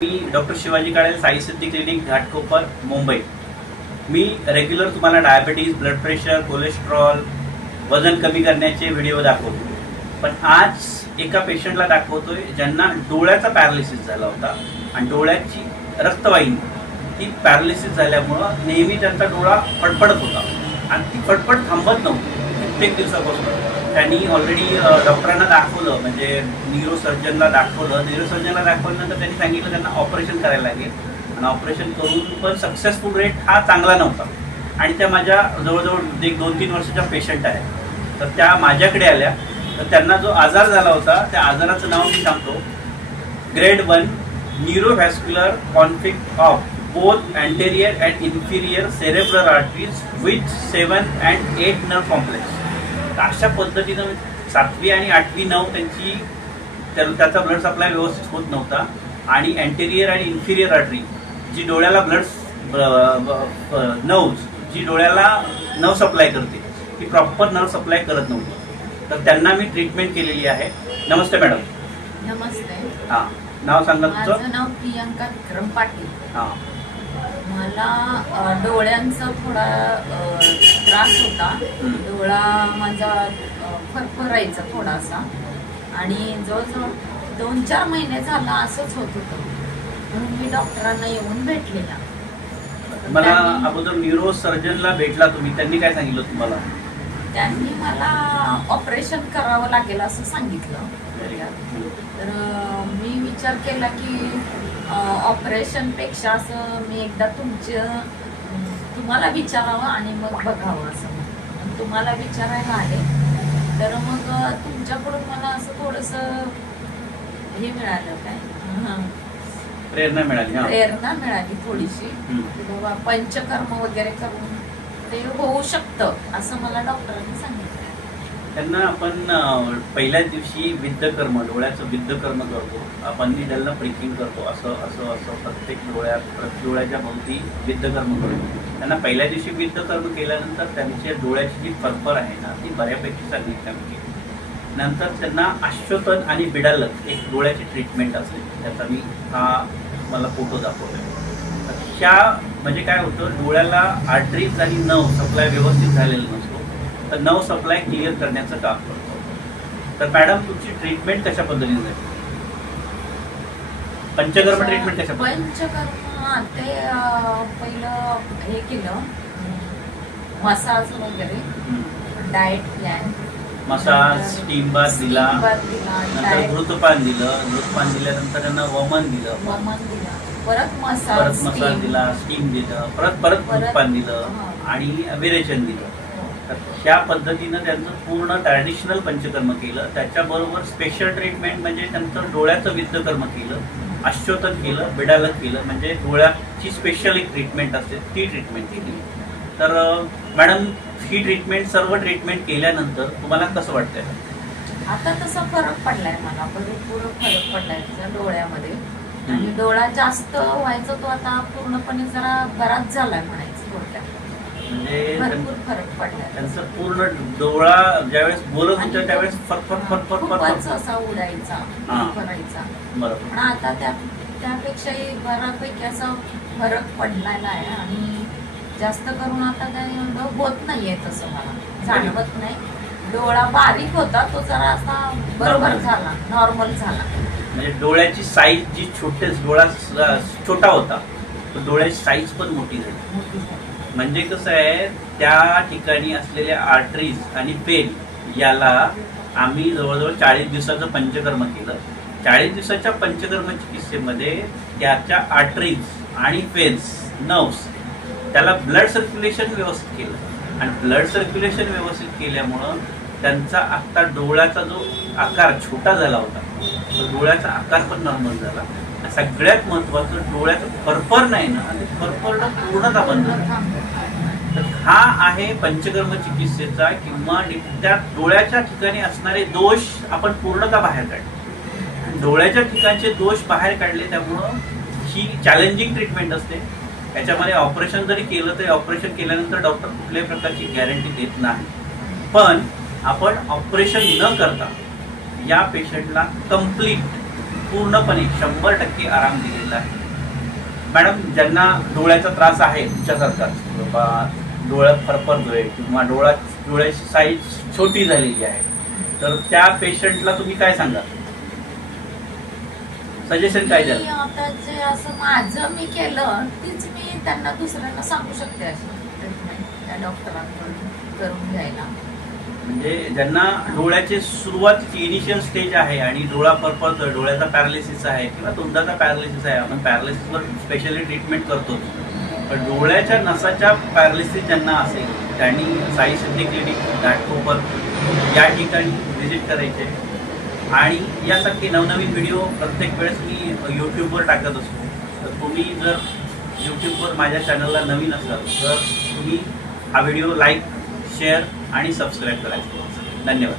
मी doctor Shivaji काळे, साई सिद्धी clinic, Ghatkopar, Mumbai. मी regular तुम्हाला diabetes, blood pressure, cholesterol, वजन कमी करण्याचे व्हिडिओ दाखवतो। पण आज एका पेशंटला दाखवतोय ज्यांना डोळ्याचा पॅरालिसिस झाला होता आणि डोळ्याची रक्तवाहिनी ती पॅरालिसिस झाल्यामुळं नेहमी त्यांचा डोळा फडफडत होता आणि ती फडफड थांबत नव्हती कित्येक दिवसापासून। त्यांनी ऑलरेडी डॉक्टरांना दाखवलं, म्हणजे न्यूरोसर्जनला दाखवलं। न्यूरोसर्जनला दाखवल्यानंतर त्यांनी सांगितलं त्यांना ऑपरेशन करायला लागेल आणि ऑपरेशन करून पण सक्सेसफुल रेट हा चांगला नव्हता। आणि त्या माझ्या जवळजवळ एक 2-3 वर्षाच्या पेशंट आहेत। तर त्या माझ्याकडे आल्या, तर त्यांना जो आजार झाला होता त्या आजाराचं नाव मी सांगतो, grade 1 neurovascular conflict of both anterior and inferior cerebral arteries with 7 and 8 nerve complex. अशा पद्धतीनं 7वी आणि 8वी नर्व त्याचा ब्लड सप्लाय व्यवस्थित होत नव्हता आणि अँटेरियर आणि इन्फिरियर आर्टरी जी डोळ्याला जी डोळ्याला नर्व सप्लाय करते ती प्रॉपर नर्व सप्लाय करत नव्हती। तर त्यांना मी ट्रीटमेंट केलेली आहे। नमस्ते मॅडम। नमस्ते। हां, नाव सांगा तुमचं? माझं नाव प्रियंका विक्रम पाटील। हां, मला डोळ्यांचा थोडा त्रास होता। डोळा माझा फरफरायचा थोडासा आणि जवळजवळ 2-4 महिने झाला असंच होत होतं, म्हणून मी डॉक्टरांना येऊन भेटलेला। मला अगोदर न्यूरोसर्जनला भेटला तुम्ही, त्यांनी काय सांगितलं तुम्हाला? त्यांनी मला ऑपरेशन करावं लागेल असं सांगितलं। तर मी विचार केला की ऑपरेशन पेक्षा असं मी एकदा तुम्हाला विचारावं आणि मग बघावं असं तुम्हाला विचारायला आहे। तर मग तुमच्याकडून मला असं थोडंसं हे मिळालं, काय प्रेरणा मिळाली थोडीशी की बाबा पंचकर्म वगैरे करून ते होऊ शकतं असं मला डॉक्टरांनी सांगितलं। त्यांना आपण पहिल्याच दिवशी विद्धकर्म, डोळ्याचं विद्धकर्म करतो आपण, निडलला प्रिकिंग करतो, असं असं असं प्रत्येक डोळ्याच्या भोवती विद्धकर्म करतो। त्यांना पहिल्या दिवशी विद्धकर्म केल्यानंतर त्यांच्या डोळ्याची जी फरफर आहे ना ती बऱ्यापैकी चांगली कमी केली। नंतर त्यांना आश्वसन आणि बिडालक एक डोळ्याची ट्रीटमेंट असते, त्याचा मी मला फोटो दाखवतोय। ह्या म्हणजे काय होतं, डोळ्याला आर्टरीज आणि नर्व सप्लाय व्यवस्थित झालेला नसतो, तर नर्व सप्लाय क्लिअर करण्याचं काम करतो। तर मॅडम तुमची ट्रीटमेंट कशा पद्धतीने झाली? पंचकर्म ट्रीटमेंट कशा? पंचकर्म ते पहिलं हे केलं, मसाज वगैरे, diet plan, massage, steam bath दिला, नंतर घृतपान दिल्यानंतर त्यांना वमन दिलं, परत मसाज दिला, स्टीम दिलं, परत घृतपान दिलं आणि विरेचन दिलं। तर ह्या पद्धतीनं त्यांचं पूर्ण ट्रॅडिशनल पंचकर्म केलं। त्याच्याबरोबर स्पेशल ट्रीटमेंट म्हणजे त्यांचं डोळ्याचं विद्धकर्म केलं, आश्वसन केलं, बिडालक केलं, म्हणजे डोळ्याची स्पेशल एक ट्रीटमेंट असते ती ट्रीटमेंट केली। तर मॅडम ही ट्रीटमेंट, सर्व ट्रीटमेंट केल्यानंतर तुम्हाला कसं वाटतंय? आता तसा फरक पडलाय, मला भरपूर फरक पडलाय त्याच्या डोळ्यामध्ये आणि डोळा जास्त व्हायचा तो आता पूर्णपणे जरा बराच झालाय म्हणायचं थोडक्यात, म्हणजे भरपूर फरक पडलाय। त्यांचा पूर्ण डोळा ज्यावेळेस बोलत होतं त्यावेळेस खूपच असा उडायचा, करायचा, बरोबर। पण आता त्यापेक्षाही बऱ्यापैकी असा फरक पडलेला आहे आणि जास्त करून आता काही एवढं होत नाहीये, तसं मला जाणवत नाही। डोळा बारीक होता तो जरा असा बरोबर झाला, नॉर्मल झाला, म्हणजे डोळ्याची साईज जी डोळा छोटा होता तो डोळ्याची साईज पण मोठी झाली। म्हणजे कसं आहे, त्या ठिकाणी असलेल्या आर्टरीज आणि पेन याला आम्ही जवळजवळ 40 दिवसाचं पंचकर्म केलं। 40 दिवसाच्या पंचकर्म चिकित्सेमध्ये त्याच्या आर्टरीज आणि पेन्स, नर्व्स, त्याला ब्लड सर्क्युलेशन व्यवस्थित केलं आणि ब्लड सर्क्युलेशन व्यवस्थित केल्यामुळं त्यांचा आता डोळ्याचा जो आकार छोटा झाला होता तो डोळ्याचा आकार पण नॉर्मल झाला। सगळ्यात महत्वाचं, डोळ्याचं फरफर नाही ना, फरफरणं पूर्णतः बंद झालं। तर हा आहे पंचकर्म चिकित्सेचा, किंवा त्या डोळ्याच्या ठिकाणी असणारे दोष आपण पूर्णतः बाहेर काढले। डोळ्याच्या ठिकाणचे दोष बाहेर काढले, त्यामुळं ही चॅलेंजिंग ट्रीटमेंट असते। याच्यामध्ये ऑपरेशन जरी केलं तरी ऑपरेशन केल्यानंतर डॉक्टर कुठल्याही प्रकारची गॅरंटी देत नाही, पण आपण ऑपरेशन न करता या पेशंटला कंप्लीट पूर्णपणे 100% आराम दिलेला आहे. मॅडम, ज्यांना डोळ्याचा त्रास आहे तुमच्यासारखाच, बाबा डोळ्यात फरफरतोय किंवा डोळ्याची साईज छोटी झालेली आहे, तर त्या पेशंटला तुम्ही काय सांगाल, सजेशन काय द्याल? आता जे असं माझं मी केलं तीच मी त्यांना दुसऱ्यांना सांगू शकते अशी ट्रीटमेंट त्या डॉक्टरांकडून करून घ्यायला. म्हणजे ज्यांना डोळ्याची सुरुवातीची इनिशियल स्टेज आहे आणि डोळा फरफरतोय, डोळ्याचा पॅरालिसिस आहे किंवा तोंडाचा पॅरालिसिस आहे, आपण पॅरालिसिसवर स्पेशली ट्रीटमेंट करतो, पण डोळ्याच्या नसाच्या पॅरालिसिस ज्यांना असेल त्यांनी साई सिद्धी क्लिनिक घाटकोपर या ठिकाणी व्हिजिट करायचे. आणि यासारखे नवनवीन व्हिडिओ प्रत्येक वेळेस मी यूट्यूबवर टाकत असतो. तर तुम्ही जर यूट्यूबवर माझ्या चॅनलला नवीन असाल तर तुम्ही हा व्हिडिओ लाईक, शेअर आणि सबस्क्राईब करायचं. धन्यवाद.